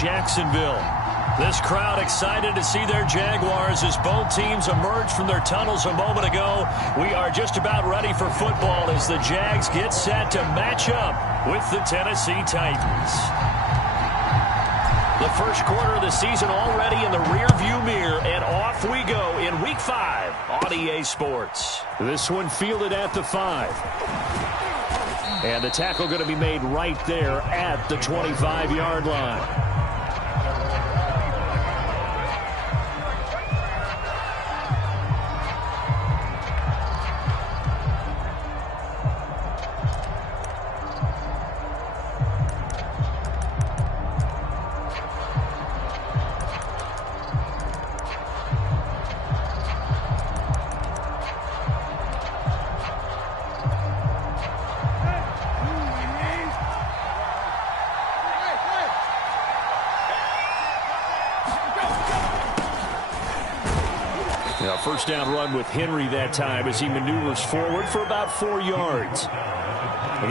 Jacksonville. This crowd excited to see their Jaguars as both teams emerge from their tunnels a moment ago. We are just about ready for football as the Jags get set to match up with the Tennessee Titans. The first quarter of the season already in the rearview mirror, and off we go in Week 5 on EA Sports. This one fielded at the 5. And the tackle going to be made right there at the 25-yard line. First down run with Henry that time as he maneuvers forward for about 4 yards.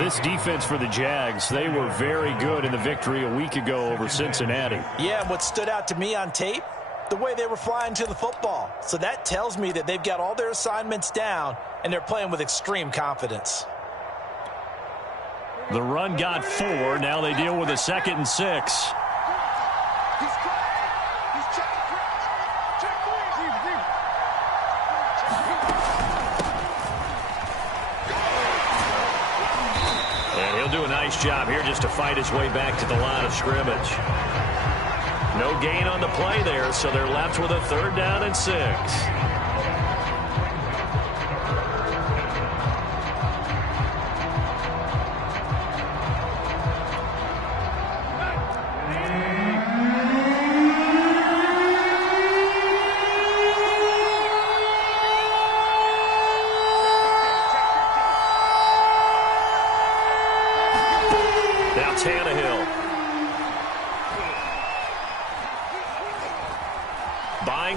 This defense for the Jags, they were very good in the victory a week ago over Cincinnati. Yeah, what stood out to me on tape, the way they were flying to the football. So that tells me that they've got all their assignments down and they're playing with extreme confidence. The run got 4. Now they deal with a 2nd and 6. Job here just to fight his way back to the line of scrimmage. No gain on the play there, so they're left with a 3rd down and 6.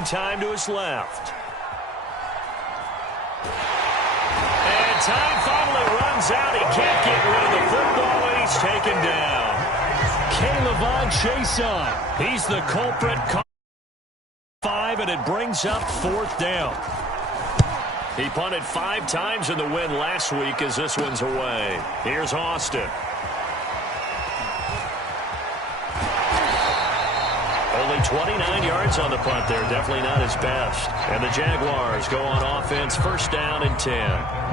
Time to his left. And time finally runs out. He can't get rid of the football, and he's taken down. K'Lavon Chaisson. He's the culprit. 5, and it brings up 4th down. He punted 5 times in the win last week as this one's away. Here's Austin. Only 29 yards on the punt there. Definitely not his best. And the Jaguars go on offense, 1st down and 10.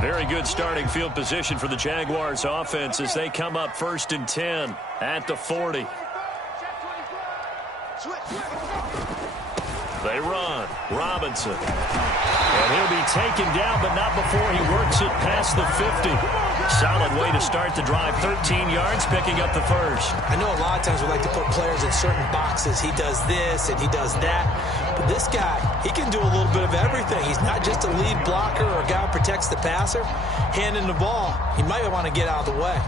Very good starting field position for the Jaguars offense as they come up 1st and 10 at the 40. They run. Robinson. And he'll be taken down, but not before he works it past the 50. Solid way to start the drive. 13 yards, picking up the 1st. I know a lot of times we like to put players in certain boxes. He does this and he does that. But this guy, he can do a little bit of everything. He's not just a lead blocker or a guy who protects the passer. Handing the ball, he might want to get out of the way.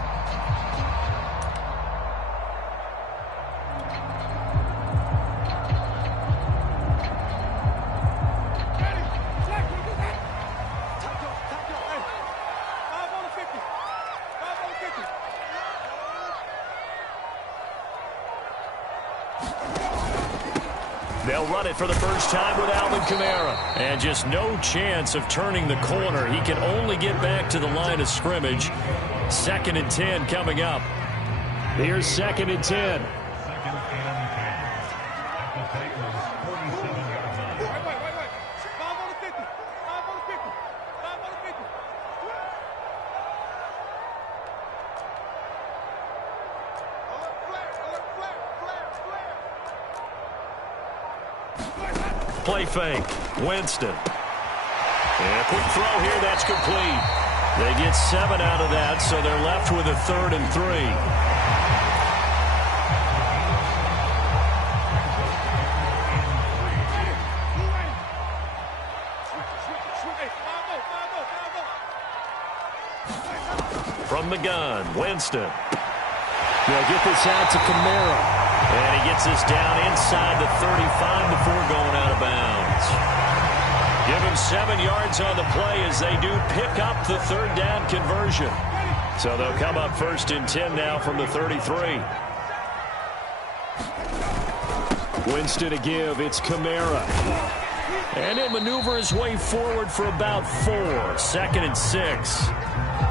They'll run it for the first time with Alvin Kamara. And just no chance of turning the corner. He can only get back to the line of scrimmage. 2nd and 10 coming up. Here's 2nd and 10. Play fake. Winston. And a quick throw here. That's complete. They get 7 out of that, so they're left with a 3rd and 3. From the gun, Winston. They'll get this out to Kamara. And he gets this down inside the 35 before going out of bounds. Give him 7 yards on the play as they do pick up the third down conversion. So they'll come up 1st and 10 now from the 33. Winston to give. It's Kamara. And he'll maneuver his way forward for about 4. 2nd and 6.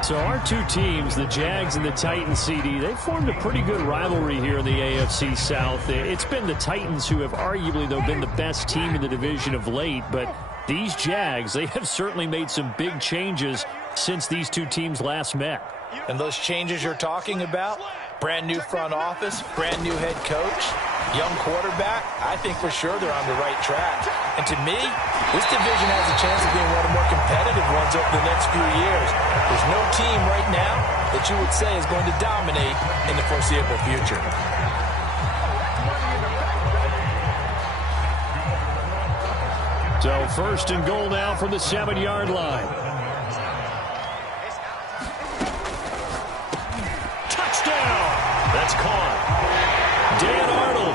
So our two teams, the Jags and the Titans, CD, they formed a pretty good rivalry here in the AFC South. It's been the Titans who have arguably, though, been the best team in the division of late. But these Jags, they have certainly made some big changes since these two teams last met. And those changes you're talking about, brand new front office, brand new head coach, young quarterback, I think for sure they're on the right track. And to me, this division has a chance of being one of the more competitive ones over the next few years. There's no team right now that you would say is going to dominate in the foreseeable future. So 1st and goal now from the 7-yard line. Touchdown! That's caught. Dan Arnold,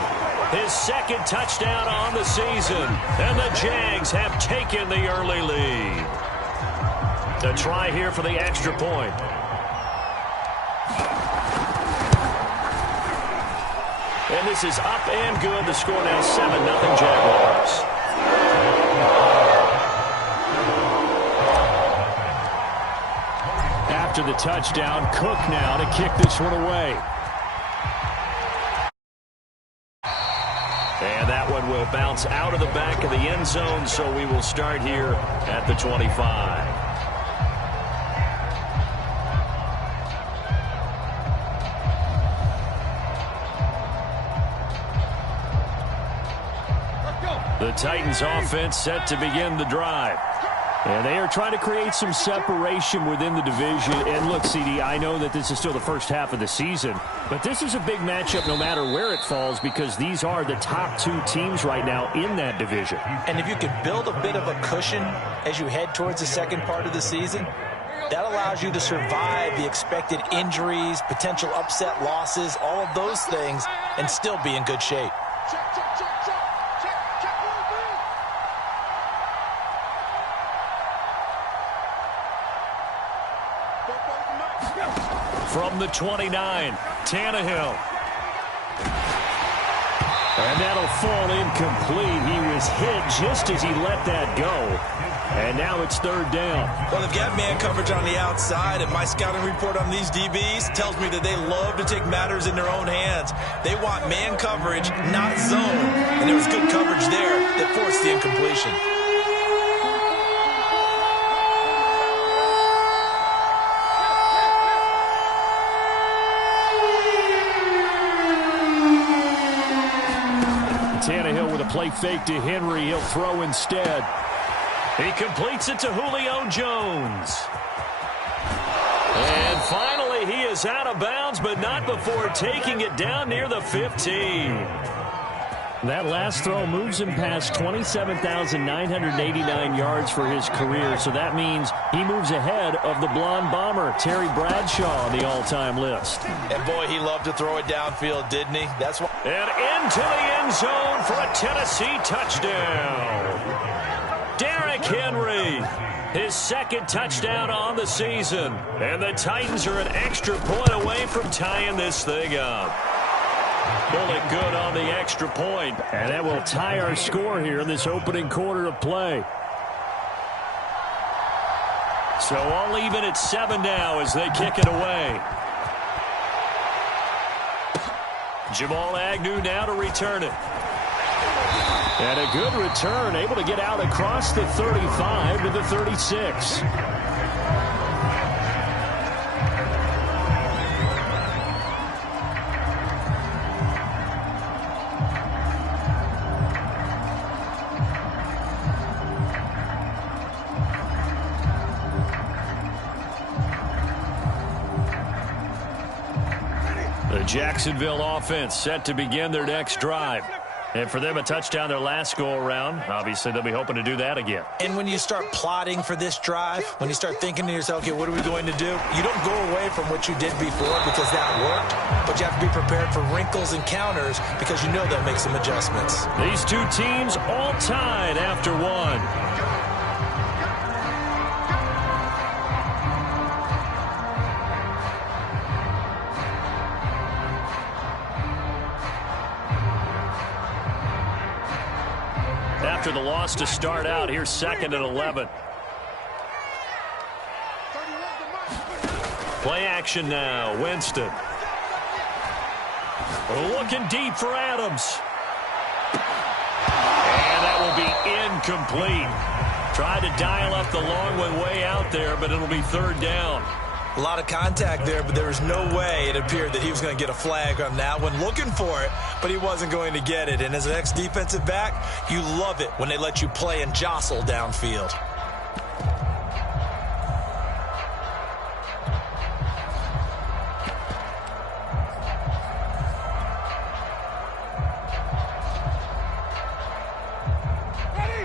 his 2nd touchdown on the season. And the Jags have taken the early lead. A try here for the extra point. And this is up and good. The score now 7-0 Jaguars. After the touchdown, Cook now to kick this one away. And that one will bounce out of the back of the end zone, so we will start here at the 25. The Titans offense set to begin the drive. And they are trying to create some separation within the division. And look, CD, I know that this is still the first half of the season, but this is a big matchup no matter where it falls because these are the top 2 teams right now in that division. And if you could build a bit of a cushion as you head towards the second part of the season, that allows you to survive the expected injuries, potential upset losses, all of those things, and still be in good shape. From the 29, Tannehill. And that'll fall incomplete. He was hit just as he let that go. And now it's 3rd down. Well, they've got man coverage on the outside, and my scouting report on these DBs tells me that they love to take matters in their own hands. They want man coverage, not zone. And there was good coverage there that forced the incompletion. Tannehill with a play fake to Henry. He'll throw instead. He completes it to Julio Jones. And finally, he is out of bounds, but not before taking it down near the 15. That last throw moves him past 27,989 yards for his career, so that means he moves ahead of the blonde bomber, Terry Bradshaw, on the all-time list. And boy, he loved to throw it downfield, didn't he? That's why. And into the end zone for a Tennessee touchdown. Derrick Henry, his 2nd touchdown on the season. And the Titans are an extra point away from tying this thing up. Pulling good on the extra point. And that will tie our score here in this opening quarter of play. So all even at 7 now as they kick it away. Jamal Agnew now to return it. And a good return, able to get out across the 35 to the 36. The Jacksonville offense set to begin their next drive. And for them, a touchdown their last go-around. Obviously, they'll be hoping to do that again. And when you start plotting for this drive, when you start thinking to yourself, okay, what are we going to do? You don't go away from what you did before because that worked, but you have to be prepared for wrinkles and counters because you know they'll make some adjustments. These two teams all tied after one. After the loss to start out, here's 2nd and 11. Play action now. Winston. Looking deep for Adams. And that will be incomplete. Tried to dial up the long one way out there, but it'll be 3rd down. A lot of contact there, but there was no way it appeared that he was going to get a flag on that one. Looking for it, but he wasn't going to get it. And as an ex-defensive back, you love it when they let you play and jostle downfield.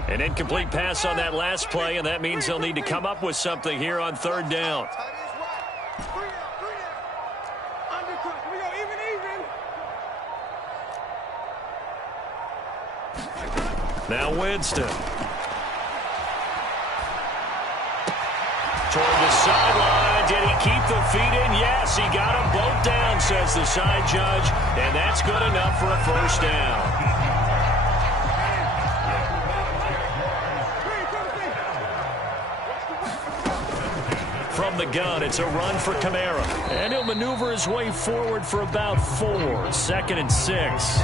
An incomplete pass on that last play, and that means they'll need to come up with something here on 3rd down. Now Winston. Toward the sideline. Did he keep the feet in? Yes, he got them both down, says the side judge. And that's good enough for a 1st down. From the gun, it's a run for Kamara. And he'll maneuver his way forward for about 4. 2nd and 6.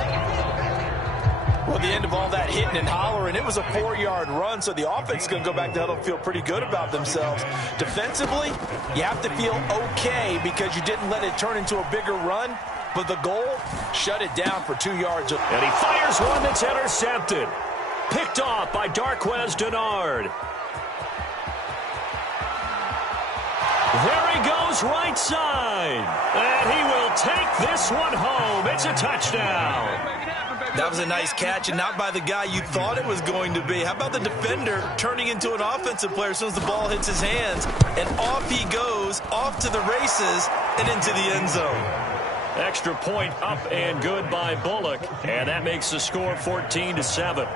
Well, the end of all that hitting and hollering, it was a 4-yard run, so the offense is going to go back to huddle and feel pretty good about themselves. Defensively, you have to feel okay because you didn't let it turn into a bigger run, but the goal, shut it down for 2 yards. And he fires one that's intercepted. Picked off by Darquez Dennard. There he goes, right side. And he will take this one home. It's a touchdown. That was a nice catch, and not by the guy you thought it was going to be. How about the defender turning into an offensive player as soon as the ball hits his hands? And off he goes, off to the races, and into the end zone. Extra point up and good by Bullock, and that makes the score 14-7.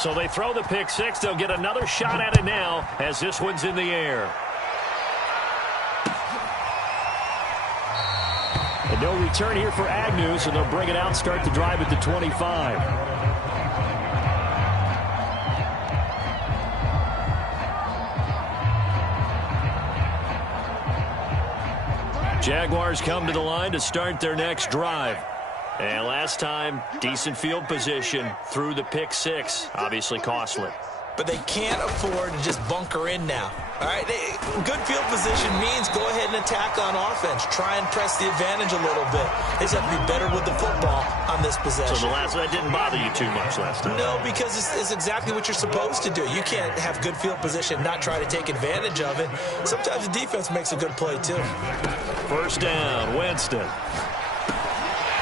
So they throw the pick six. They'll get another shot at it now as this one's in the air. And no return here for Agnew, so they'll bring it out and start the drive at the 25. Jaguars come to the line to start their next drive. And last time, decent field position through the pick six. Obviously costly. But they can't afford to just bunker in now. All right, good field position means go ahead and attack on offense. Try and press the advantage a little bit. They just have to be better with the football on this possession. So that didn't bother you too much last time? No, because it's exactly what you're supposed to do. You can't have good field position and not try to take advantage of it. Sometimes the defense makes a good play, too. 1st down, Winston.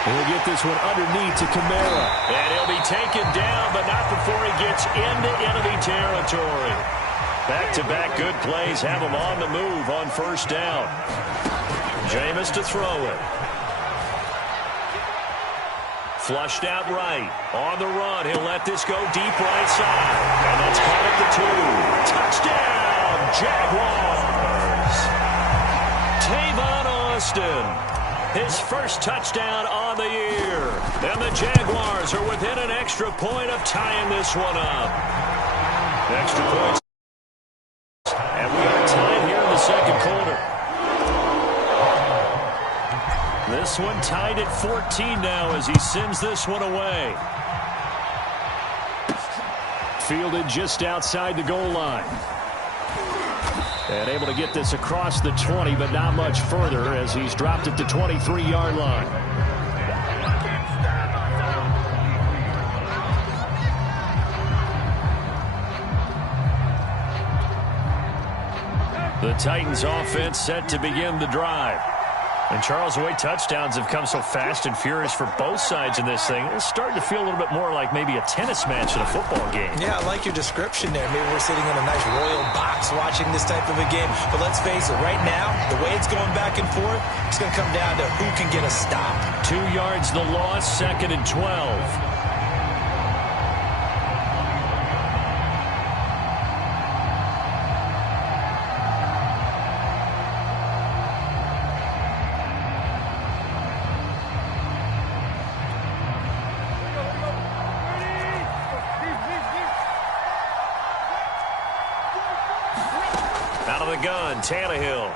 We'll get this one underneath to Kamara. And he'll be taken down, but not before he gets into enemy territory. Back-to-back good plays have him on the move on 1st down. Jameis to throw it. Flushed out right. On the run, he'll let this go deep right side. And that's caught at the 2. Touchdown, Jaguars. Tavon Austin. His first touchdown on the year. And the Jaguars are within an extra point of tying this one up. Extra points. And we are tied here in the 2nd quarter. This one tied at 14 now as he sends this one away. Fielded just outside the goal line. And able to get this across the 20, but not much further as he's dropped at the 23-yard line. The Titans offense set to begin the drive. And Charles, the way touchdowns have come so fast and furious for both sides in this thing, it's starting to feel a little bit more like maybe a tennis match in a football game. Yeah, I like your description there. Maybe we're sitting in a nice royal box watching this type of a game. But let's face it, right now, the way it's going back and forth, it's going to come down to who can get a stop. 2 yards the loss, 2nd and 12. Out of the gun, Tannehill.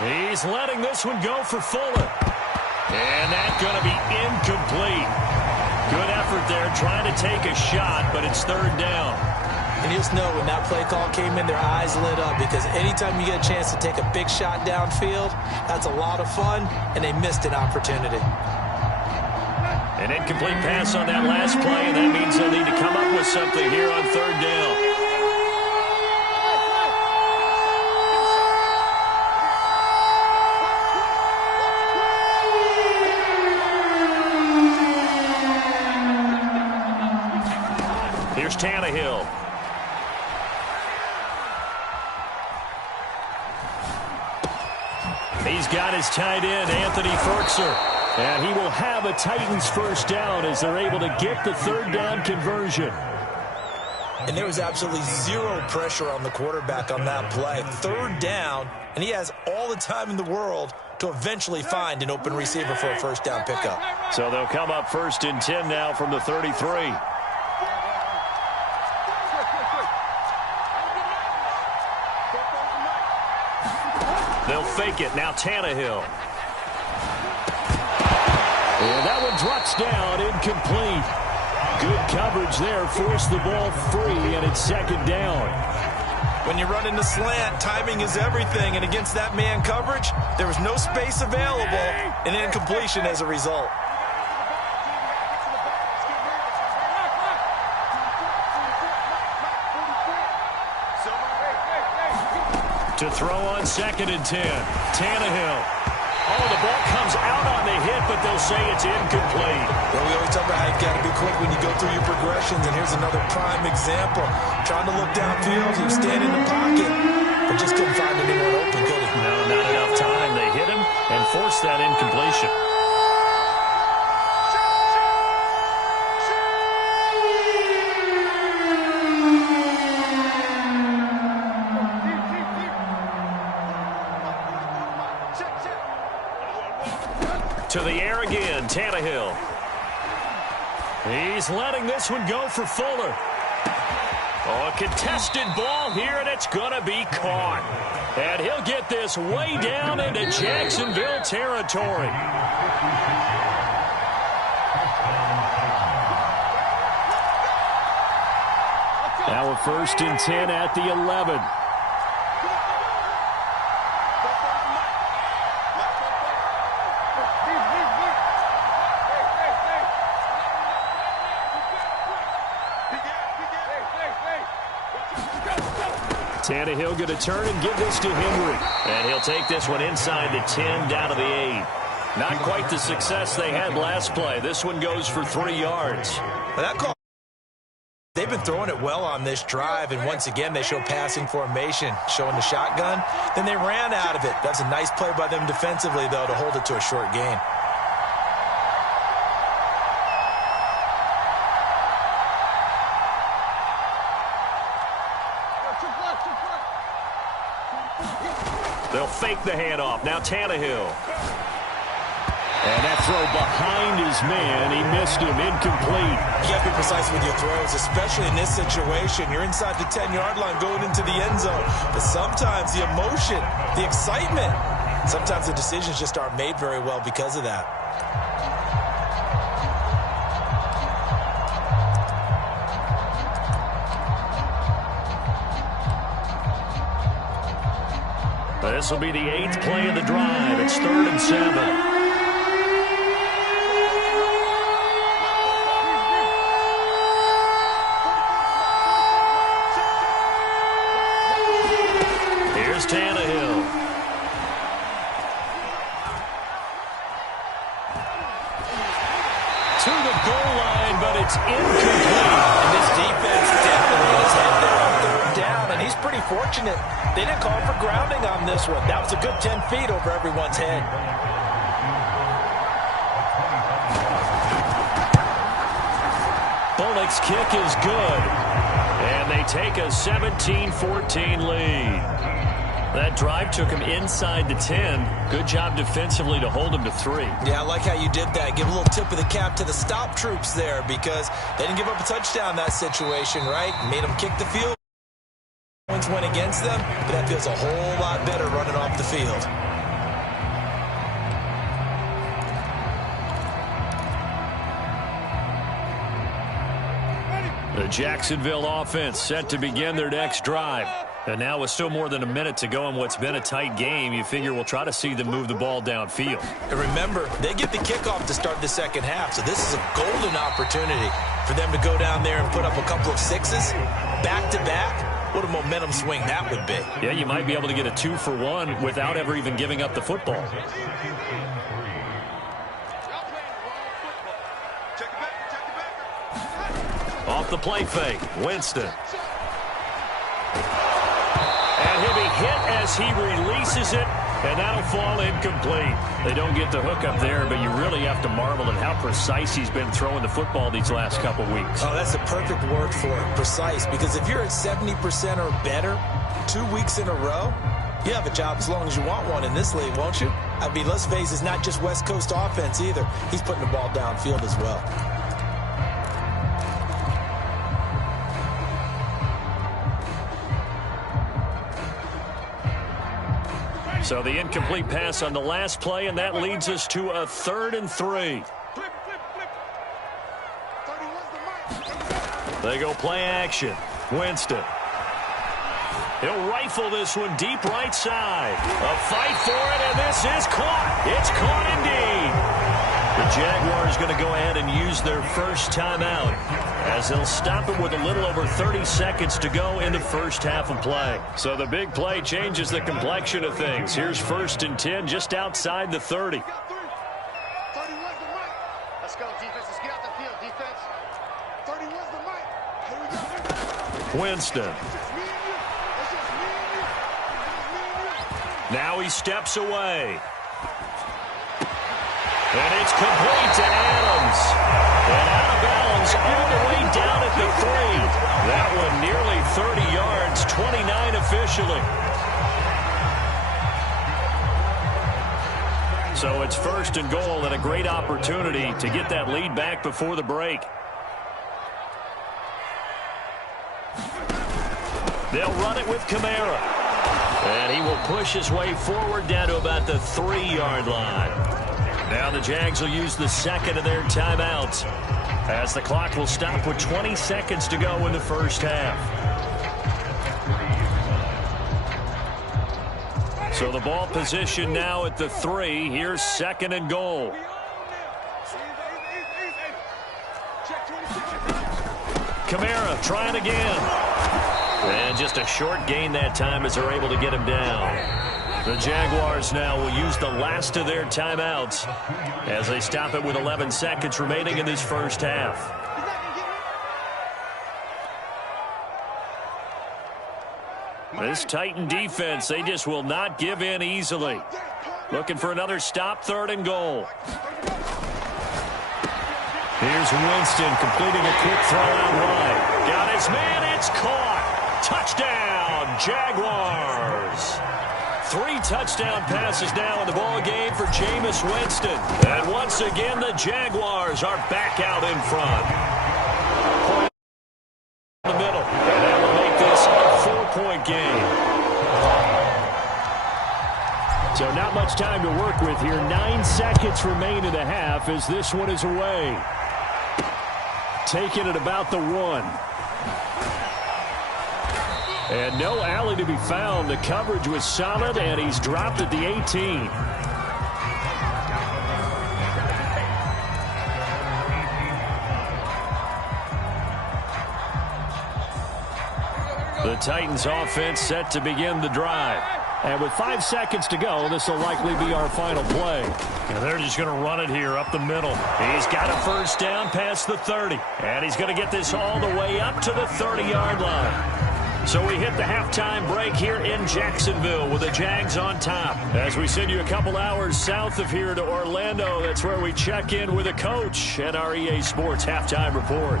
He's letting this one go for Fuller. And that's going to be incomplete. Good effort there, trying to take a shot, but it's 3rd down. And you just know when that play call came in, their eyes lit up, because anytime you get a chance to take a big shot downfield, that's a lot of fun, and they missed an opportunity. An incomplete pass on that last play, and that means they'll need to come up with something here on 3rd down. Here's Tannehill. He's got his tight end, Anthony Ferkser. And he will have a Titans first down as they're able to get the 3rd down conversion. And there was absolutely zero pressure on the quarterback on that play. 3rd down, and he has all the time in the world to eventually find an open receiver for a first down pickup. So they'll come up 1st and 10 now from the 33. They'll fake it. Now Tannehill. And that one drops down, incomplete. Good coverage there, forced the ball free, and it's 2nd down. When you run into slant, timing is everything, and against that man coverage, there was no space available, and incompletion as a result. To throw on 2nd and 10. Tannehill. Oh, the ball comes out on the hit, but they'll say it's incomplete. Well, we always talk about how you've got to be quick when you go through your progressions, and here's another prime example. Trying to look downfield, he was standing in the pocket, but just couldn't find anyone open, could he? No, not enough time. They hit him and forced that incompletion. To the air again, Tannehill. He's letting this one go for Fuller. Oh, a contested ball here, and it's going to be caught. And he'll get this way down into Jacksonville territory. Now a 1st and 10 at the 11. Tannehill going to turn and give this to Henry. And he'll take this one inside the 10, down to the 8. Not quite the success they had last play. This one goes for 3 yards. Well, that call, they've been throwing it well on this drive, and once again they show passing formation, showing the shotgun. Then they ran out of it. That's a nice play by them defensively, though, to hold it to a short gain. They'll fake the handoff. Now Tannehill. And that throw behind his man. He missed him. Incomplete. You have to be precise with your throws, especially in this situation. You're inside the 10-yard line going into the end zone. But sometimes the emotion, the excitement, sometimes the decisions just aren't made very well because of that. This will be the 8th play of the drive. It's 3rd and 7. Here's Tannehill. goal line, but it's incomplete. And this defense definitely has head there on third down, and he's pretty fortunate. They didn't call for grounding on this one. That was a good 10 feet over everyone's head. Bullock's kick is good. And they take a 17-14 lead. That drive took him inside the 10. Good job defensively to hold him to 3. Yeah, I like how you did that. Give a little tip of the cap to the stop troops there because they didn't give up a touchdown in that situation, right? Made them kick the field. Points went against them, but that feels a whole lot better running off the field. The Jacksonville offense set to begin their next drive. And now with still more than a minute to go in what's been a tight game, you figure we'll try to see them move the ball downfield. And remember, they get the kickoff to start the second half, so this is a golden opportunity for them to go down there and put up a couple of sixes back-to-back. What a momentum swing that would be. Yeah, you might be able to get a 2-for-1 without ever even giving up the football. Off the play fake, Winston. And he'll be hit as he releases it, and that'll fall incomplete. They don't get the hook up there, but you really have to marvel at how precise he's been throwing the football these last couple weeks. Oh, that's the perfect word for it, precise, because if you're at 70% or better 2 weeks in a row, you have a job as long as you want one in this league, won't you? I mean, let's face it, it's not just West Coast offense either. He's putting the ball downfield as well. So the incomplete pass on the last play, and that leads us to a 3rd and 3. They go play action. Winston. He'll rifle this one deep right side. A fight for it, and this is caught. It's caught indeed. The Jaguars going to go ahead and use their first timeout as they'll stop it with a little over 30 seconds to go in the first half of play. So the big play changes the complexion of things. Here's 1st and 10 just outside the 30. Let's go, defense. Let's get out the field, defense. 31's the mic. Here we go. Winston. Now he steps away. And it's complete to Adams. And out of bounds all the way down at the 3. That one nearly 30 yards, 29 officially. So it's 1st and goal and a great opportunity to get that lead back before the break. They'll run it with Kamara. And he will push his way forward down to about the 3-yard line. Now the Jags will use the second of their timeouts as the clock will stop with 20 seconds to go in the first half. So the ball position now at the 3. Here's 2nd and goal. Kamara trying again. And just a short gain that time as they're able to get him down. The Jaguars now will use the last of their timeouts as they stop it with 11 seconds remaining in this first half. This Titan defense, they just will not give in easily. Looking for another stop, 3rd and goal. Here's Winston completing a quick throw out wide. Got his man, it's caught. Touchdown, Jaguars. 3 touchdown passes now in the ball game for Jameis Winston. And once again, the Jaguars are back out in front. Point in the middle. And that will make this a 4-point game. So not much time to work with here. 9 seconds remain in the half as this one is away. Taking it about the 1. And no alley to be found. The coverage was solid, and he's dropped at the 18. The Titans offense set to begin the drive. And with 5 seconds to go, this will likely be our final play. And they're just going to run it here up the middle. He's got a first down past the 30. And he's going to get this all the way up to the 30-yard line. So we hit the halftime break here in Jacksonville with the Jags on top. As we send you a couple hours south of here to Orlando, that's where we check in with a coach at our EA Sports Halftime Report.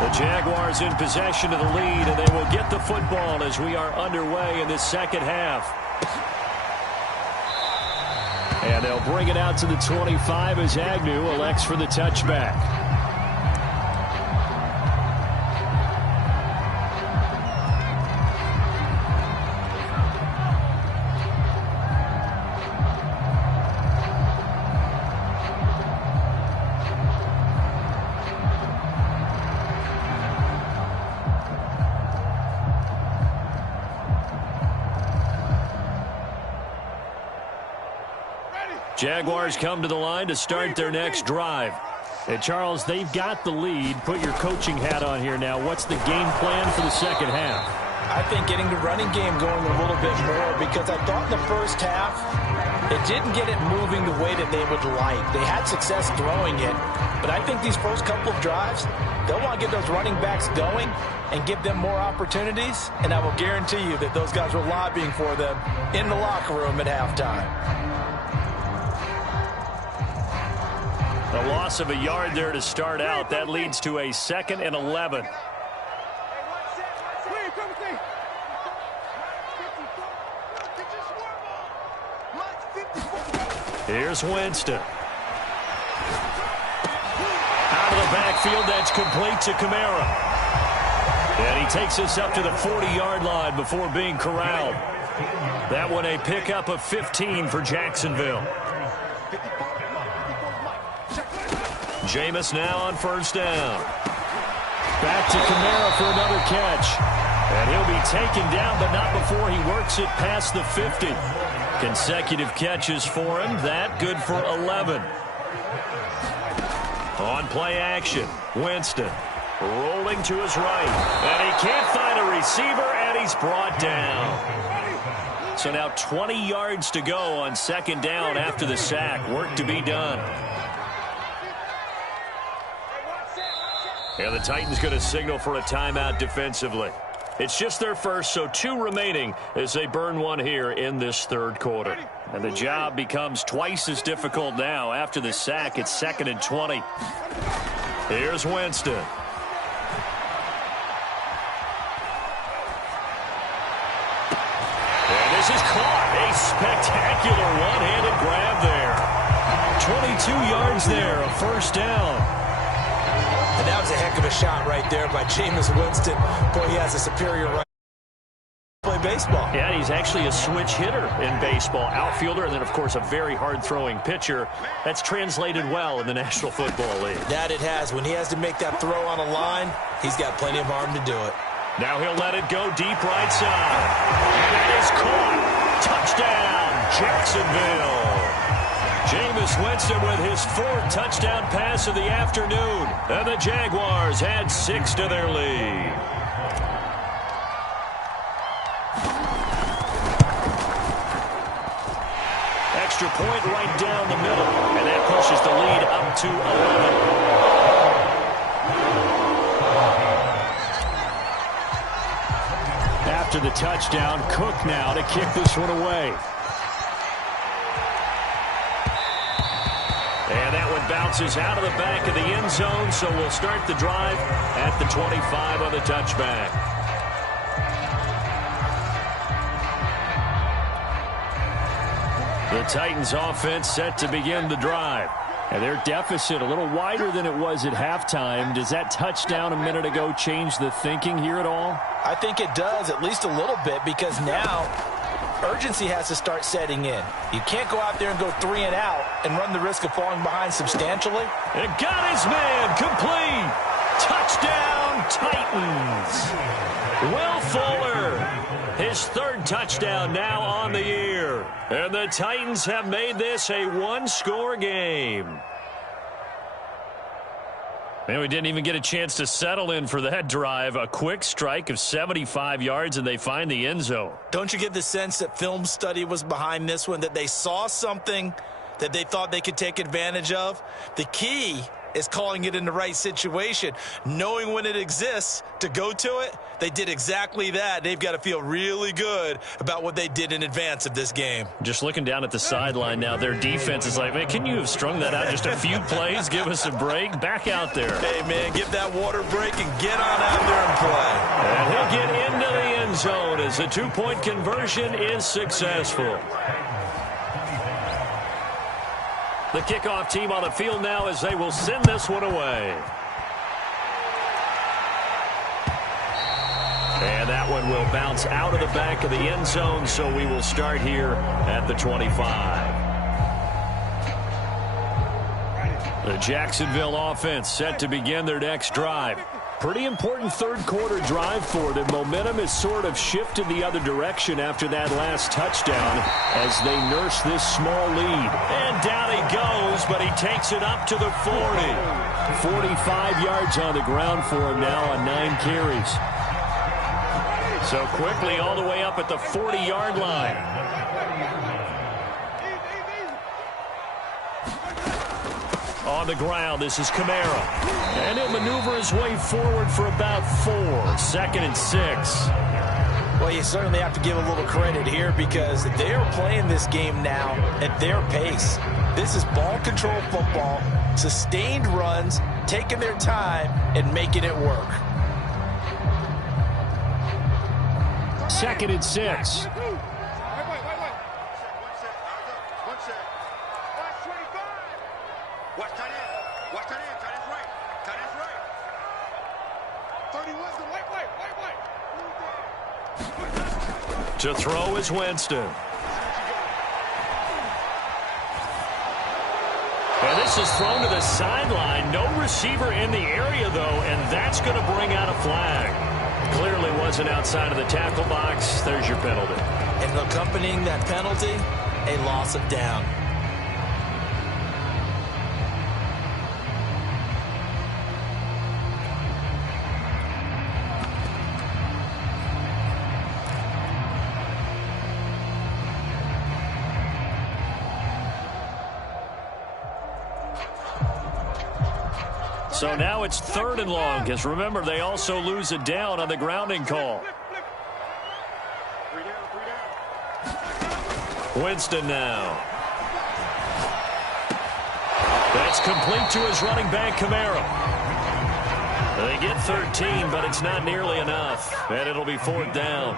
The Jaguars in possession of the lead, and they will get the football as we are underway in this second half. And they'll bring it out to the 25 as Agnew elects for the touchback. Jaguars come to the line to start their next drive. And Charles, they've got the lead. Put your coaching hat on here now. What's the game plan for the second half? I think getting the running game going a little bit more, because I thought in the first half it didn't get it moving the way that they would like. They had success throwing it, but I think these first couple of drives, they'll want to get those running backs going and give them more opportunities, and I will guarantee you that those guys were lobbying for them in the locker room at halftime. A loss of a yard there to start out. That leads to a 2nd and 11. Here's Winston. Out of the backfield, that's complete to Kamara. And he takes us up to the 40-yard line before being corralled. That one a pickup of 15 for Jacksonville. Jameis now on first down. Back to Kamara for another catch. And he'll be taken down, but not before he works it past the 50. Consecutive catches for him. That good for 11. On play action, Winston rolling to his right. And he can't find a receiver, and he's brought down. So now 20 yards to go on second down after the sack. Work to be done. And the Titans going to signal for a timeout defensively. It's just their first, so 2 remaining as they burn one here in this third quarter. And the job becomes twice as difficult now. After the sack, it's 2nd and 20. Here's Winston. And this is caught. A spectacular one-handed grab there. 22 yards there, a first down. And that was a heck of a shot right there by Jameis Winston. Boy, he has a superior right to play baseball. Yeah, he's actually a switch hitter in baseball. Outfielder, and then, of course, a very hard-throwing pitcher. That's translated well in the National Football League. That it has. When he has to make that throw on a line, he's got plenty of arm to do it. Now he'll let it go deep right side. And that is caught. Touchdown, Jacksonville. Jameis Winston with his 4th touchdown pass of the afternoon. And the Jaguars add 6 to their lead. Extra point right down the middle. And that pushes the lead up to 11. After the touchdown, Cook now to kick this one away. And that one bounces out of the back of the end zone, so we'll start the drive at the 25 on the touchback. The Titans offense set to begin the drive. And their deficit a little wider than it was at halftime. Does that touchdown a minute ago change the thinking here at all? I think it does, at least a little bit, because now urgency has to start setting in. You can't go out there and go 3 and out and run the risk of falling behind substantially. And got his man complete. Touchdown, Titans. Will Fuller, his 3rd touchdown now on the year. And the Titans have made this a 1-score game. Man, we didn't even get a chance to settle in for that drive. A quick strike of 75 yards, and they find the end zone. Don't you get the sense that film study was behind this one, that they saw something that they thought they could take advantage of? The key is calling it in the right situation, knowing when it exists to go to it. They did exactly that. They've got to feel really good about what they did in advance of this game. Just looking down at the sideline now, their defense is like, man, can you have strung that out just a few plays? Give us a break. Back out there. Hey, man, give that water break and get on out there and play. And he'll get into the end zone as the two-point conversion is successful. The kickoff team on the field now as they will send this one away. And that one will bounce out of the back of the end zone, so we will start here at the 25. The Jacksonville offense set to begin their next drive. Pretty important third-quarter drive for them. Momentum has sort of shifted the other direction after that last touchdown as they nurse this small lead. And down he goes, but he takes it up to the 40. 45 yards on the ground for him now on 9 carries. So quickly all the way up at the 40-yard line. On the ground, this is Kamara. And he'll maneuver his way forward for about 4. 2nd and 6. Well, you certainly have to give a little credit here because they are playing this game now at their pace. This is ball control football, sustained runs, taking their time and making it work. 2nd and 6. To throw is Winston. And this is thrown to the sideline. No receiver in the area, though, and that's going to bring out a flag. Clearly wasn't outside of the tackle box. There's your penalty. And accompanying that penalty, a loss of down. So now it's 3rd and long, because remember, they also lose a down on the grounding call. Winston now. That's complete to his running back, Kamara. They get 13, but it's not nearly enough, and it'll be 4th down.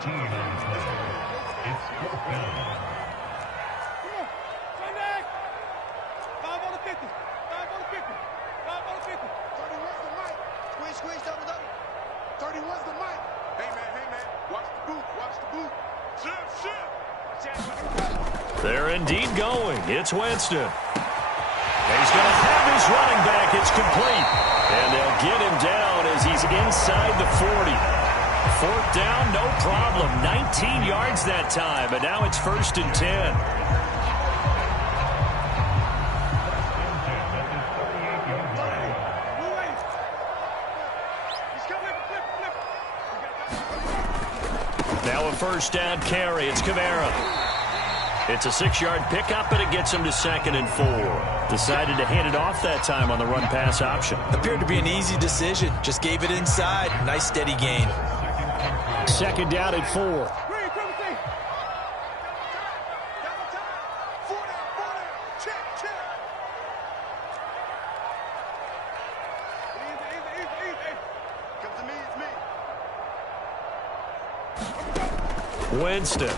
They're indeed going. It's Winston. And he's going to have his running back. It's complete. And they'll get him down as he's inside the 40. 4th down, no problem. 19 yards that time. And now it's 1st and 10. Now a 1st down carry. It's Kamara. It's a 6-yard pickup, and it gets him to 2nd and 4. Decided to hand it off that time on the run-pass option. Appeared to be an easy decision. Just gave it inside. Nice, steady gain. 2nd down and 4. Winston.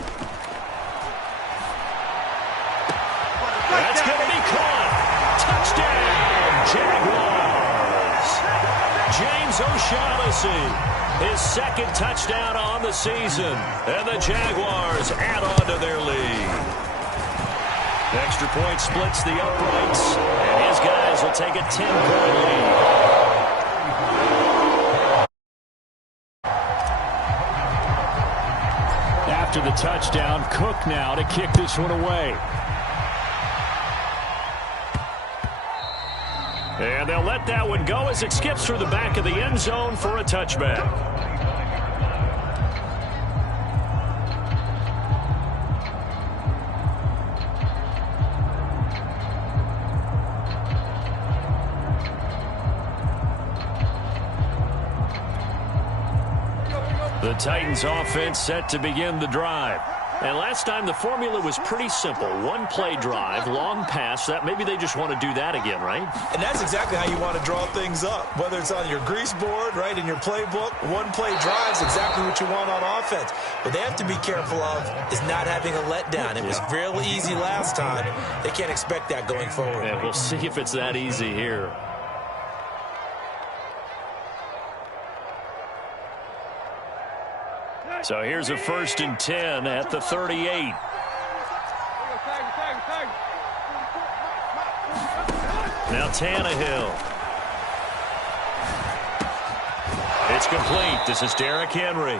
That's going to be caught. Touchdown, Jaguars. James O'Shaughnessy, his 2nd touchdown on the season. And the Jaguars add on to their lead. Extra point splits the uprights, and his guys will take a 10-point lead. After the touchdown, Cook now to kick this one away. And they'll let that one go as it skips through the back of the end zone for a touchback. The Titans offense set to begin the drive. And last time the formula was pretty simple. One play drive, long pass. That maybe they just want to do that again, right? And that's exactly how you want to draw things up. Whether it's on your grease board, right, in your playbook, one play drive is exactly what you want on offense. What they have to be careful of is not having a letdown. It was real easy last time. They can't expect that going forward. And we'll see if it's that easy here. So here's a 1st and 10 at the 38. Now Tannehill. It's complete. This is Derrick Henry.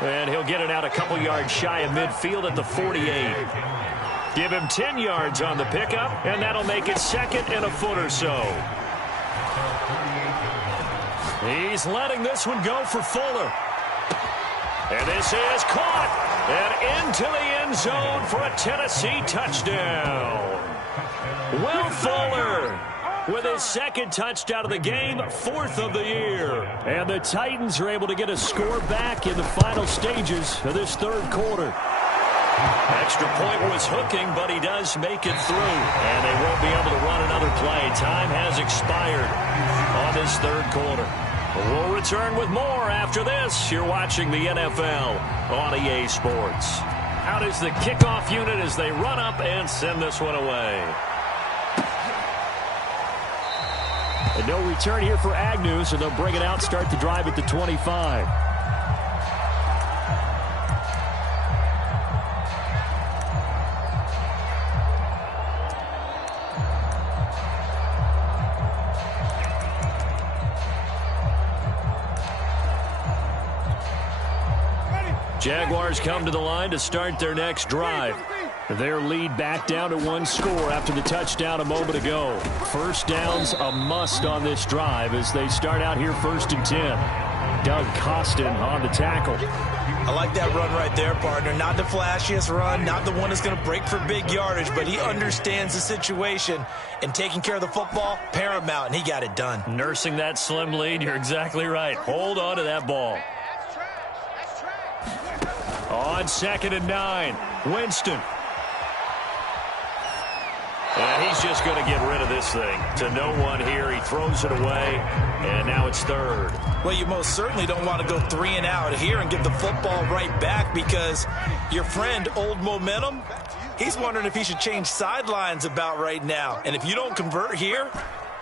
And he'll get it out a couple yards shy of midfield at the 48. Give him 10 yards on the pickup, and that'll make it 2nd and a foot or so. He's letting this one go for Fuller. And this is caught and into the end zone for a Tennessee touchdown. Will Fuller with his 2nd touchdown of the game, 4th of the year. And the Titans are able to get a score back in the final stages of this 3rd quarter. Extra point was hooking, but he does make it through. And they won't be able to run another play. Time has expired on this 3rd quarter. We'll return with more after this. You're watching the NFL on EA Sports. Out is the kickoff unit as they run up and send this one away. And no return here for Agnew, so they'll bring it out, start the drive at the 25. Jaguars come to the line to start their next drive. Their lead back down to 1 score after the touchdown a moment ago. 1st down's a must on this drive as they start out here 1st and 10. Doug Costin on the tackle. I like that run right there, partner. Not the flashiest run, not the one that's going to break for big yardage, but he understands the situation, and taking care of the football, paramount, and he got it done. Nursing that slim lead, you're exactly right. Hold on to that ball. On 2nd and 9, Winston. And he's just going to get rid of this thing. To no one here, he throws it away, and now it's 3rd. Well, you most certainly don't want to go 3 and out here and get the football right back because your friend, Old Momentum, he's wondering if he should change sidelines about right now. And if you don't convert here,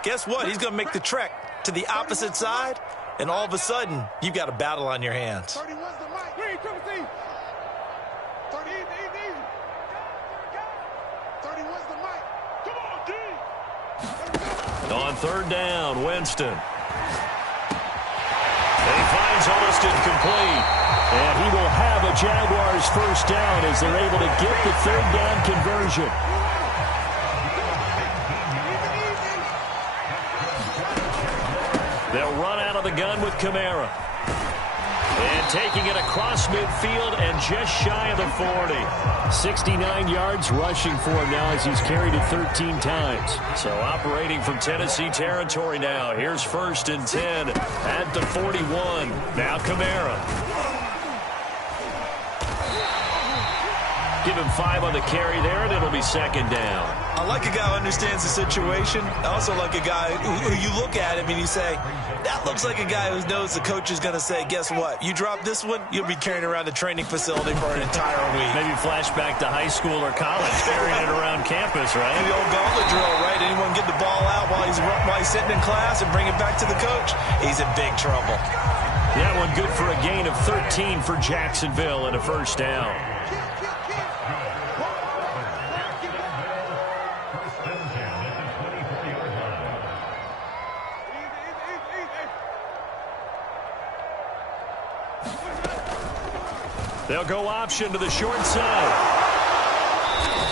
guess what? He's going to make the trek to the opposite side, and all of a sudden, you've got a battle on your hands. 31's the mic. 31's the mic. Come on, D. On 3rd down, Winston. He finds Austin complete. And he will have a Jaguars 1st down as they're able to get the 3rd down conversion. They'll run out of the gun with Kamara. And taking it across midfield and just shy of the 40. 69 yards rushing for him now as he's carried it 13 times. So operating from Tennessee territory now. Here's 1st and 10 at the 41. Now Kamara. Give him 5 on the carry there, and it'll be 2nd down. I like a guy who understands the situation. I also like a guy who you look at him and you say, that looks like a guy who knows the coach is going to say, guess what? You drop this one, you'll be carrying around the training facility for an entire week. Maybe flashback to high school or college, carrying it around campus, right? The old gauntlet drill, right? Anyone get the ball out while he's sitting in class and bring it back to the coach? He's in big trouble. That one good for a gain of 13 for Jacksonville and a 1st down. They'll go option to the short side.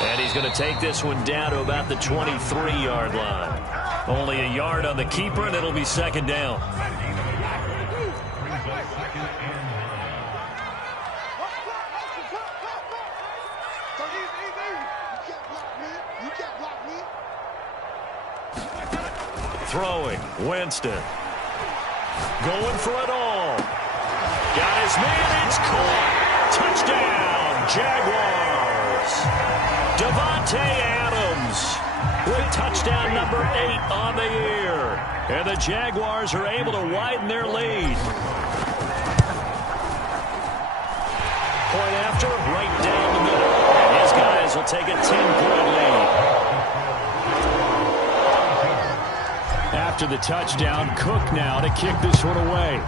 And he's going to take this one down to about the 23-yard line. Only a yard on the keeper, and it'll be second down. Throwing, Winston. Going for it all. Got his man, it's caught. Touchdown, Jaguars. Davante Adams with touchdown number 8 on the year. And the Jaguars are able to widen their lead. Point after, right down the middle. And his guys will take a 10-point lead. After the touchdown, Cook now to kick this one away.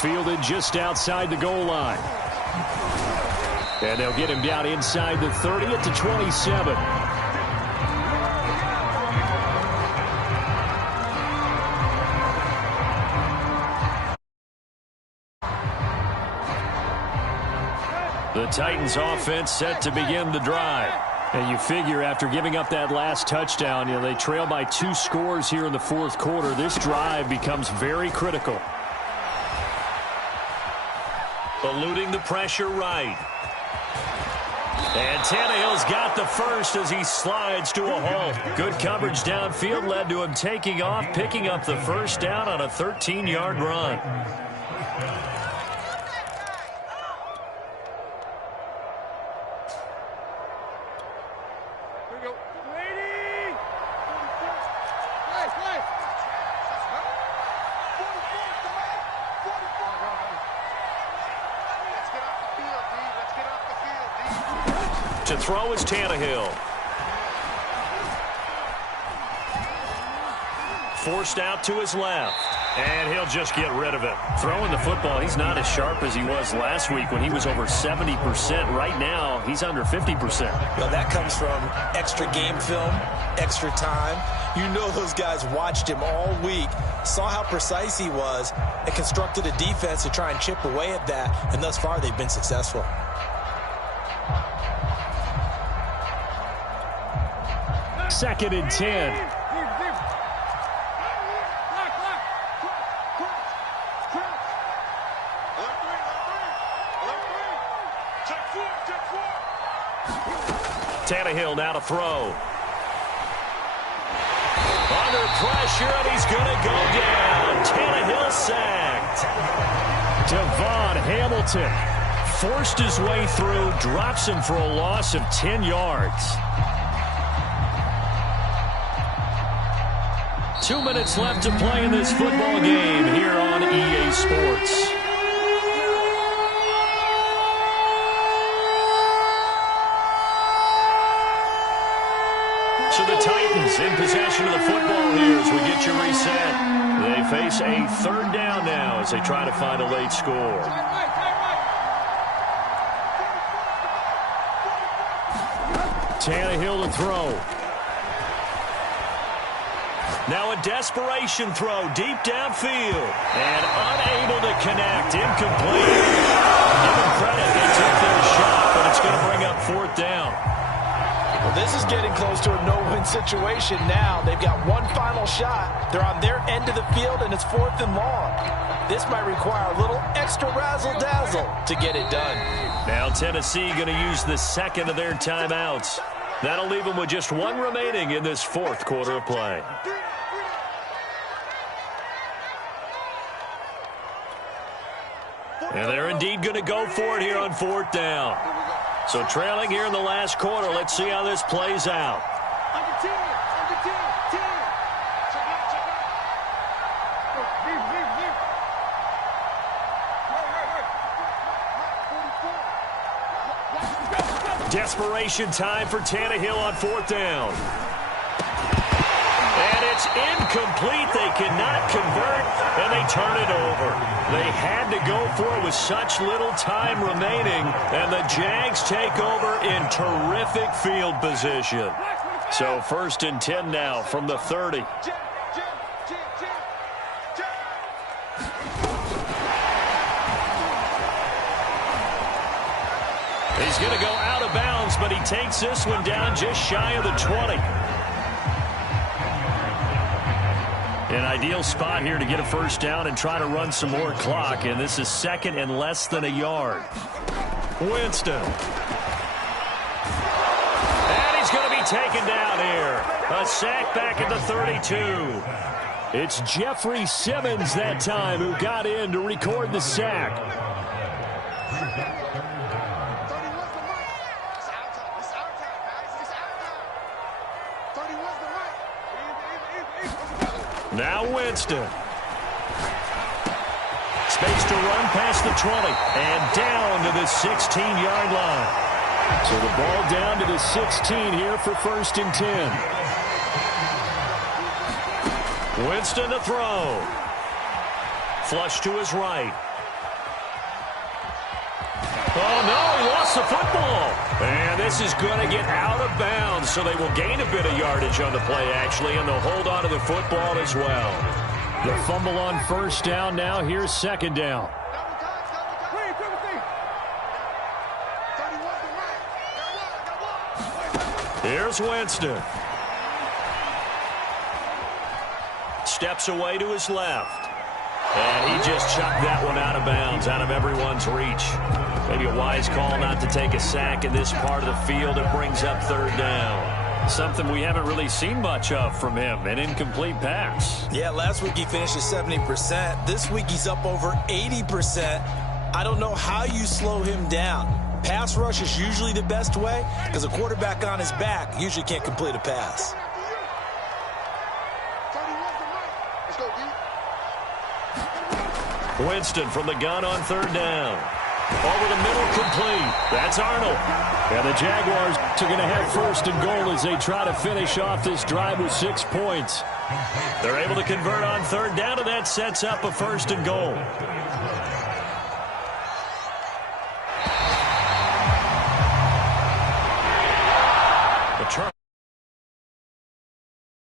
Fielded just outside the goal line. And they'll get him down inside the 30 at the 27. The Titans offense set to begin the drive. And you figure after giving up that last touchdown, they trail by 2 scores here in the fourth quarter. This drive becomes very critical. Eluding the pressure right. And Tannehill's got the first as he slides to a halt. Good coverage downfield led to him taking off, picking up the first down on a 13-yard run. To throw is Tannehill. Forced out to his left. And he'll just get rid of it. Throwing the football, he's not as sharp as he was last week when he was over 70%. Right now, he's under 50%. Well, that comes from extra game film, extra time. You know those guys watched him all week, saw how precise he was, and constructed a defense to try and chip away at that. And thus far, they've been successful. Second and 10. Tannehill now to throw. Under pressure, and he's going to go down. Tannehill sacked. Devon Hamilton forced his way through, drops him for a loss of 10 yards. 2 minutes left to play in this football game here on EA Sports. So the Titans in possession of the football here as we get you reset. They face a third down now as they try to find a late score. Tannehill to throw. Now a desperation throw deep downfield. And unable to connect. Incomplete. Give them credit. They took their shot, but it's going to bring up fourth down. Well, this is getting close to a no-win situation now. They've got one final shot. They're on their end of the field, and it's 4th and long. This might require a little extra razzle-dazzle to get it done. Now Tennessee going to use the second of their timeouts. That'll leave them with just one remaining in this fourth quarter of play. And they're indeed going to go for it here on fourth down. So trailing here in the last quarter. Let's see how this plays out. Desperation time for Tannehill on fourth down. And it's incomplete. They cannot convert, and they turn it over. They had to go for it with such little time remaining, and the Jags take over in terrific field position. So 1st and 10 now from the 30. He's going to go out of bounds yards, but he takes this one down just shy of the 20. An ideal spot here to get a first down and try to run some more clock, and this is second and less than a yard. Winston. And he's going to be taken down here. A sack back at the 32. It's Jeffrey Simmons that time who got in to record the sack. Now Winston. Space to run past the 20 and down to the 16-yard line. So the ball down to the 16 here for 1st and 10. Winston to throw. Flush to his right. Oh, no, he lost the football. And this is going to get out of bounds, so they will gain a bit of yardage on the play, actually, and they'll hold on to the football as well. The fumble on first down now. Here's second down. Here's Winston. Steps away to his left. And he just chucked that one out of bounds, out of everyone's reach. Maybe a wise call not to take a sack in this part of the field. It brings up third down. Something we haven't really seen much of from him, an incomplete pass. Yeah, last week he finished at 70%. This week he's up over 80%. I don't know how you slow him down. Pass rush is usually the best way because a quarterback on his back usually can't complete a pass. Winston from the gun on third down. Over the middle, complete. That's Arnold. And the Jaguars are going to have 1st and goal as they try to finish off this drive with 6 points. They're able to convert on third down, and that sets up a 1st and goal.